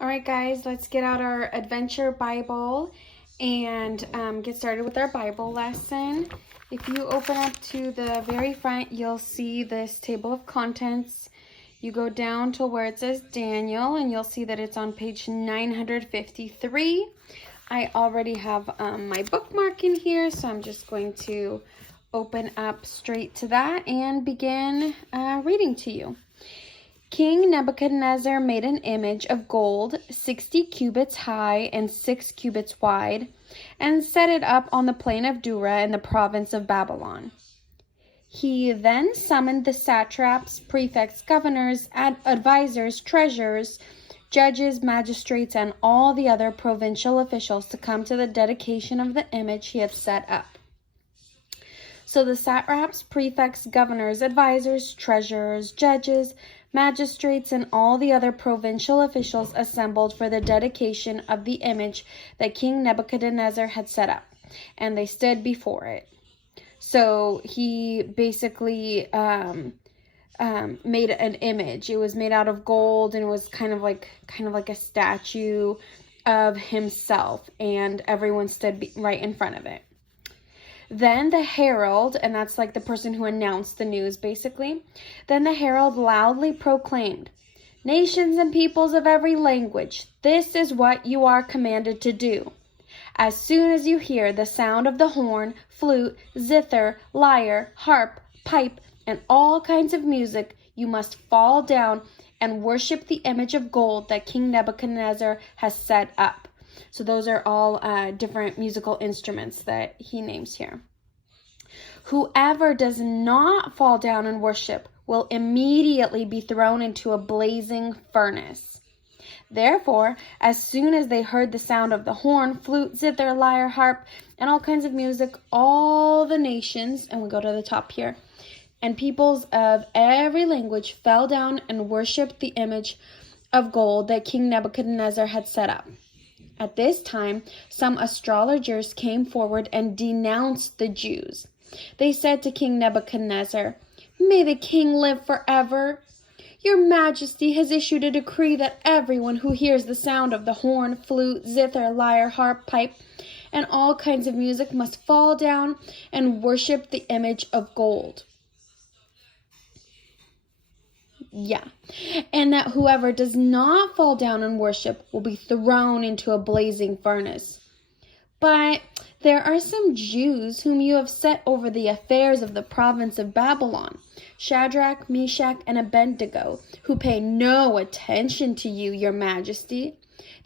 All right, guys, let's get out our adventure Bible and get started with our Bible lesson. If you open up to the very front, you'll see this table of contents. You go down to where it says Daniel, and you'll see that it's on page 953. I already have my bookmark in here, so I'm just going to open up straight to that and begin reading to you. King Nebuchadnezzar made an image of gold 60 cubits high and 6 cubits wide, and set it up on the plain of Dura in the province of Babylon. He then summoned the satraps, prefects, governors, advisors, treasurers, judges, magistrates, and all the other provincial officials to come to the dedication of the image he had set up. So the satraps, prefects, governors, advisors, treasurers, judges, magistrates, and all the other provincial officials assembled for the dedication of the image that King Nebuchadnezzar had set up, and they stood before it. So he basically made an image. It was made out of gold, and it was kind of like a statue of himself, and everyone stood right in front of it. Then the herald, and that's like the person who announced the news, basically. Then the herald loudly proclaimed, "Nations and peoples of every language, this is what you are commanded to do. As soon as you hear the sound of the horn, flute, zither, lyre, harp, pipe, and all kinds of music, you must fall down and worship the image of gold that King Nebuchadnezzar has set up." So those are all different musical instruments that he names here. "Whoever does not fall down and worship will immediately be thrown into a blazing furnace." Therefore, as soon as they heard the sound of the horn, flute, zither, lyre, harp, and all kinds of music, all the nations, and we go to the top here, and peoples of every language fell down and worshipped the image of gold that King Nebuchadnezzar had set up. At this time, some astrologers came forward and denounced the Jews. They said to King Nebuchadnezzar, "May the king live forever. Your Majesty has issued a decree that everyone who hears the sound of the horn, flute, zither, lyre, harp, pipe, and all kinds of music must fall down and worship the image of gold. And that whoever does not fall down and worship will be thrown into a blazing furnace. But there are some Jews whom you have set over the affairs of the province of Babylon, Shadrach, Meshach, and Abednego, who pay no attention to you, your Majesty.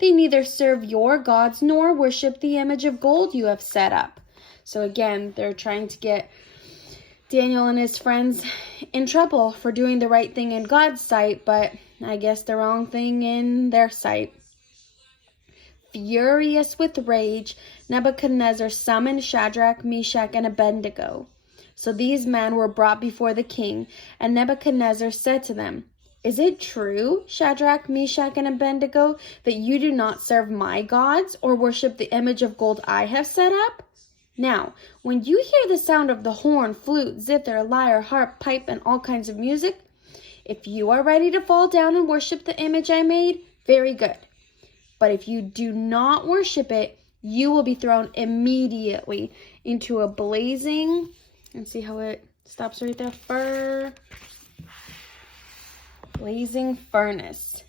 They neither serve your gods nor worship the image of gold you have set up." So again, they're trying to get Daniel and his friends in trouble for doing the right thing in God's sight, but I guess the wrong thing in their sight. Furious with rage, Nebuchadnezzar summoned Shadrach, Meshach, and Abednego. So these men were brought before the king, and Nebuchadnezzar said to them, "Is it true, Shadrach, Meshach, and Abednego, that you do not serve my gods or worship the image of gold I have set up? Now, when you hear the sound of the horn, flute, zither, lyre, harp, pipe, and all kinds of music, if you are ready to fall down and worship the image I made, very good. But if you do not worship it, you will be thrown immediately into a blazing," and see how it stops right there, blazing furnace.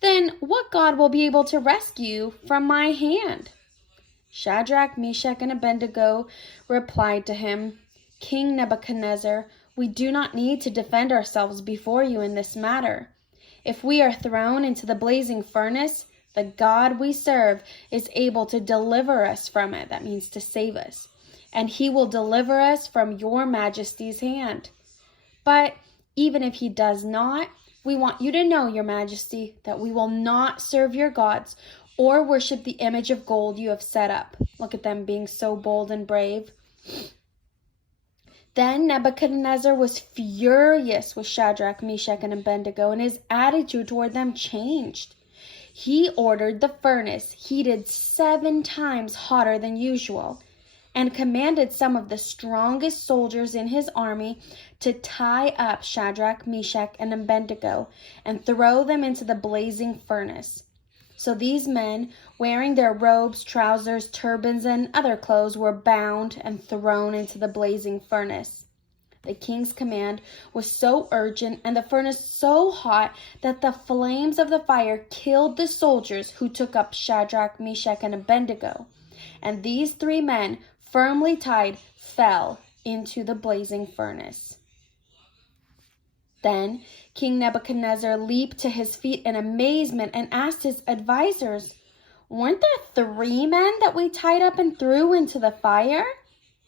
"Then what God will be able to rescue you from my hand?" Shadrach, Meshach, and Abednego replied to him, "King Nebuchadnezzar, we do not need to defend ourselves before you in this matter. If we are thrown into the blazing furnace, the God we serve is able to deliver us from it." That means to save us. "And he will deliver us from your Majesty's hand. But even if he does not, we want you to know, your Majesty, that we will not serve your gods or worship the image of gold you have set up." Look at them being so bold and brave. Then Nebuchadnezzar was furious with Shadrach, Meshach, and Abednego, and his attitude toward them changed. He ordered the furnace heated 7 times hotter than usual, and commanded some of the strongest soldiers in his army to tie up Shadrach, Meshach, and Abednego and throw them into the blazing furnace. So these men, wearing their robes, trousers, turbans, and other clothes, were bound and thrown into the blazing furnace. The king's command was so urgent and the furnace so hot that the flames of the fire killed the soldiers who took up Shadrach, Meshach, and Abednego. And these 3 men, firmly tied, fell into the blazing furnace. Then King Nebuchadnezzar leaped to his feet in amazement and asked his advisors, "Weren't there 3 men that we tied up and threw into the fire?"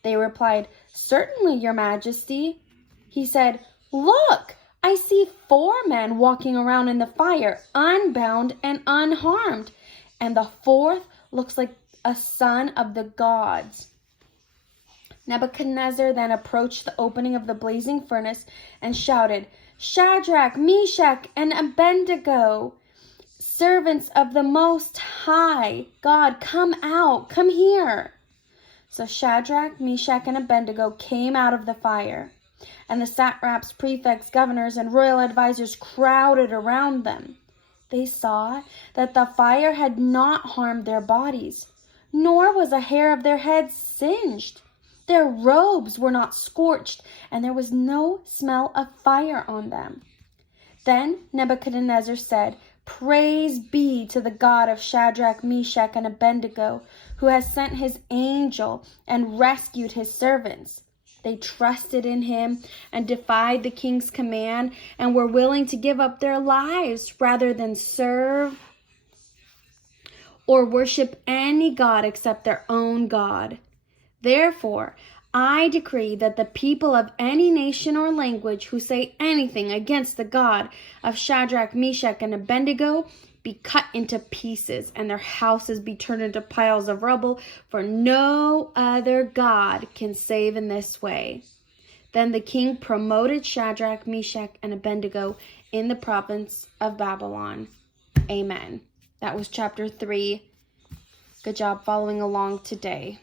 They replied, "Certainly, your majesty." He said, "Look, I see 4 men walking around in the fire, unbound and unharmed, and the 4th looks like a son of the gods." Nebuchadnezzar then approached the opening of the blazing furnace and shouted, "Shadrach, Meshach, and Abednego, servants of the Most High God, come out, come here." So Shadrach, Meshach, and Abednego came out of the fire, and the satraps, prefects, governors, and royal advisors crowded around them. They saw that the fire had not harmed their bodies, nor was a hair of their heads singed. Their robes were not scorched, and there was no smell of fire on them. Then Nebuchadnezzar said, "Praise be to the God of Shadrach, Meshach, and Abednego, who has sent his angel and rescued his servants." They trusted in him and defied the king's command and were willing to give up their lives rather than serve or worship any god except their own God. Therefore, I decree that the people of any nation or language who say anything against the God of Shadrach, Meshach, and Abednego be cut into pieces and their houses be turned into piles of rubble, for no other God can save in this way. Then the king promoted Shadrach, Meshach, and Abednego in the province of Babylon. Amen. That was chapter 3. Good job following along today.